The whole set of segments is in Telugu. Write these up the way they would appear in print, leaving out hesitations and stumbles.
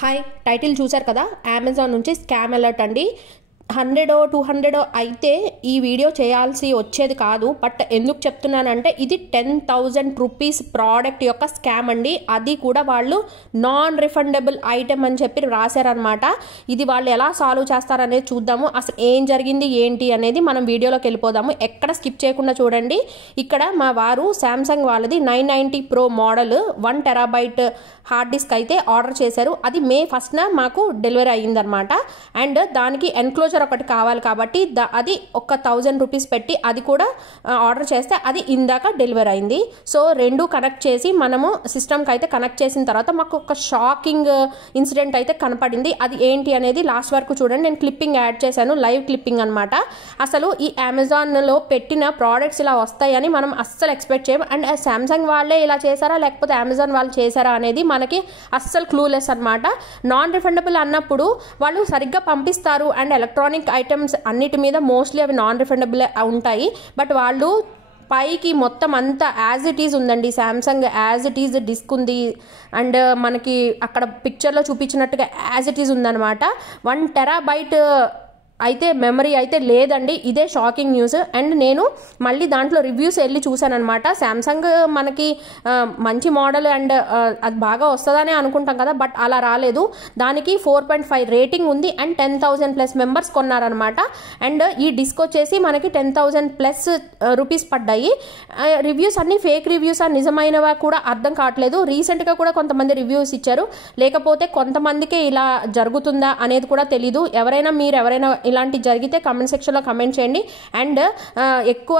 హాయ్ టైటిల్ చూసారు కదా, అమెజాన్ నుంచి స్కామ్ అలర్ట్ అండి. 100 200 అయితే ఈ వీడియో చేయాల్సి వచ్చేది కాదు. బట్ ఎందుకు చెప్తున్నానంటే ఇది 10,000 రూపీస్ ప్రోడక్ట్ యొక్క స్కామ్ అండి. అది కూడా వాళ్ళు నాన్ రిఫండబుల్ ఐటెం అని చెప్పి రాశారనమాట. ఇది వాళ్ళు ఎలా సాల్వ్ చేస్తారనేది చూద్దాము. అసలు ఏం జరిగింది ఏంటి అనేది మనం వీడియోలోకి వెళ్ళిపోదాము. ఎక్కడ స్కిప్ చేయకుండా చూడండి. ఇక్కడ మా వారు శాంసంగ్ వాళ్ళది 990 Pro model 1 TB hard disk అయితే ఆర్డర్ చేశారు. అది May 1న మాకు డెలివరీ అయ్యిందనమాట. అండ్ దానికి ఎన్క్లోజర్ ఒకటి కావాలి కాబట్టి అది 1,000 రూపీస్ పెట్టి అది కూడా ఆర్డర్ చేస్తే అది ఇందాక డెలివరీ అయింది. సో రెండు కనెక్ట్ చేసి మనము సిస్టమ్కి అయితే కనెక్ట్ చేసిన తర్వాత మాకు ఒక షాకింగ్ ఇన్సిడెంట్ అయితే కనపడింది. అది ఏంటి అనేది లాస్ట్ వరకు చూడండి. నేను క్లిప్పింగ్ యాడ్ చేశాను, లైవ్ క్లిప్పింగ్ అనమాట. అసలు ఈ అమెజాన్లో పెట్టిన ప్రోడక్ట్స్ ఇలా వస్తాయని మనం అస్సలు ఎక్స్పెక్ట్ చేయం. అండ్ శాంసంగ్ వాళ్ళే ఇలా చేశారా లేకపోతే అమెజాన్ వాళ్ళు చేశారా అనేది మనకి అస్సలు క్లూలెస్ అనమాట. నాన్ రిఫండబుల్ అన్నప్పుడు వాళ్ళు సరిగ్గా పంపిస్తారు. అండ్ ఎలక్ట్రానిక్ ఐటమ్స్ అన్నిటి మీద మోస్ట్లీ అవి నాన్ రిఫండబుల్ ఉంటాయి. బట్ వాళ్ళు పైకి మొత్తం అంతా యాజ్ ఇట్ ఈజ్ ఉందండి. Samsung as it is disc ఉంది. అండ్ మనకి అక్కడ పిక్చర్లో చూపించినట్టుగా యాజ్ ఇట్ ఈజ్ ఉందన్నమాట. 1 TB అయితే మెమరీ అయితే లేదండి. ఇదే షాకింగ్ న్యూస్. అండ్ నేను మళ్ళీ దాంట్లో రివ్యూస్ వెళ్ళి చూశానమాట. శాంసంగ్ మనకి మంచి మోడల్ అండ్ అది బాగా వస్తుందని అనుకుంటాం కదా, బట్ అలా రాలేదు. దానికి 4.5 రేటింగ్ ఉంది అండ్ 10,000+ మెంబర్స్ కొన్నారనమాట. అండ్ ఈ డిస్క్ వచ్చేసి మనకి 10,000+ రూపీస్ పడ్డాయి. రివ్యూస్ అన్ని ఫేక్ రివ్యూస్ నిజమైనవా కూడా అర్థం కావట్లేదు. రీసెంట్గా కూడా కొంతమంది రివ్యూస్ ఇచ్చారు. లేకపోతే కొంతమందికే ఇలా జరుగుతుందా అనేది కూడా తెలీదు. ఎవరైనా ఇలాంటి జరిగితే కమెంట్ సెక్షన్లో కమెంట్ చేయండి. అండ్ ఎక్కువ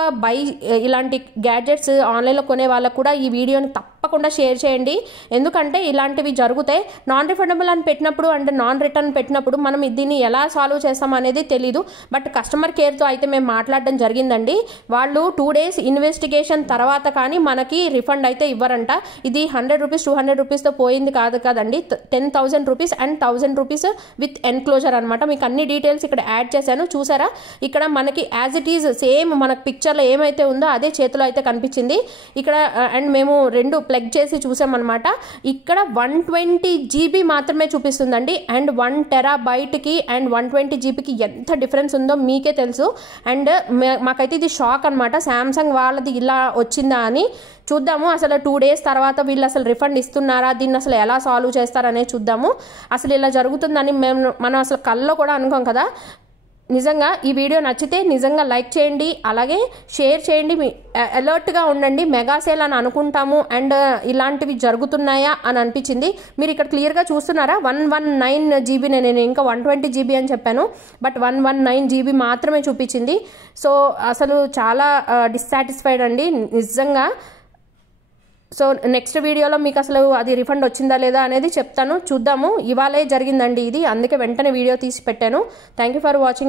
ఇలాంటి గ్యాడ్జెట్స్ ఆన్లైన్లో కొనే వాళ్ళకు కూడా ఈ వీడియోని తప్పకుండా షేర్ చేయండి. ఎందుకంటే ఇలాంటివి జరుగుతాయి. నాన్ రిఫండబుల్ అని పెట్టినప్పుడు అండ్ నాన్ రిటర్న్ పెట్టినప్పుడు మనం దీన్ని ఎలా సాల్వ్ చేస్తాం అనేది తెలీదు. బట్ కస్టమర్ కేర్తో అయితే మేము మాట్లాడడం జరిగిందండి. వాళ్ళు 2 days ఇన్వెస్టిగేషన్ తర్వాత కానీ మనకి రిఫండ్ అయితే ఇవ్వరంట. ఇది 100 రూపీస్ 200 రూపీస్తో పోయింది కదండి. 10,000 rupees and 1,000 rupees with enclosure అనమాట. మీకు అన్ని డీటెయిల్స్ ఇక్కడ యాడ్ చేశాను, చూసారా? ఇక్కడ మనకి యాజ్ ఇట్ ఈజ్ సేమ్ మనకు పిక్చర్లో ఏమైతే ఉందో అదే చేతిలో అయితే కనిపించింది ఇక్కడ. అండ్ మేము రెండు ప్లగ్ చేసి చూసామన్నమాట. ఇక్కడ 120 GB మాత్రమే చూపిస్తుందండి. అండ్ 1 TB అండ్ 120 GB ఎంత డిఫరెన్స్ ఉందో మీకే తెలుసు. అండ్ మాకైతే ఇది షాక్ అనమాట. శాంసంగ్ వాళ్ళది ఇలా వచ్చిందా అని. చూద్దాము అసలు 2 days తర్వాత వీళ్ళు అసలు రిఫండ్ ఇస్తున్నారా, దీన్ని అసలు ఎలా సాల్వ్ చేస్తారనేది చూద్దాము. అసలు ఇలా జరుగుతుందని మనం అసలు కల్లో కూడా అనుకోం కదా. నిజంగా ఈ వీడియో నచ్చితే నిజంగా లైక్ చేయండి, అలాగే షేర్ చేయండి. అలర్ట్గా ఉండండి. మెగా సేల్ అని అనుకుంటాము అండ్ ఇలాంటివి జరుగుతున్నాయా అని అనిపించింది. మీరు ఇక్కడ క్లియర్గా చూస్తున్నారా, 119 GB. నేను ఇంకా 120 GB అని చెప్పాను, బట్ 119 GB మాత్రమే చూపించింది. సో అసలు చాలా డిస్సాటిస్ఫైడ్ అండి నిజంగా. సో నెక్స్ట్ వీడియోలో మీకు అసలు అది రిఫండ్ వచ్చిందా లేదా అనేది చెప్తాను. చూద్దాము. ఇవాళే జరిగిందండి ఇది, అందుకే వెంటనే వీడియో తీసి పెట్టాను. Thank you for watching.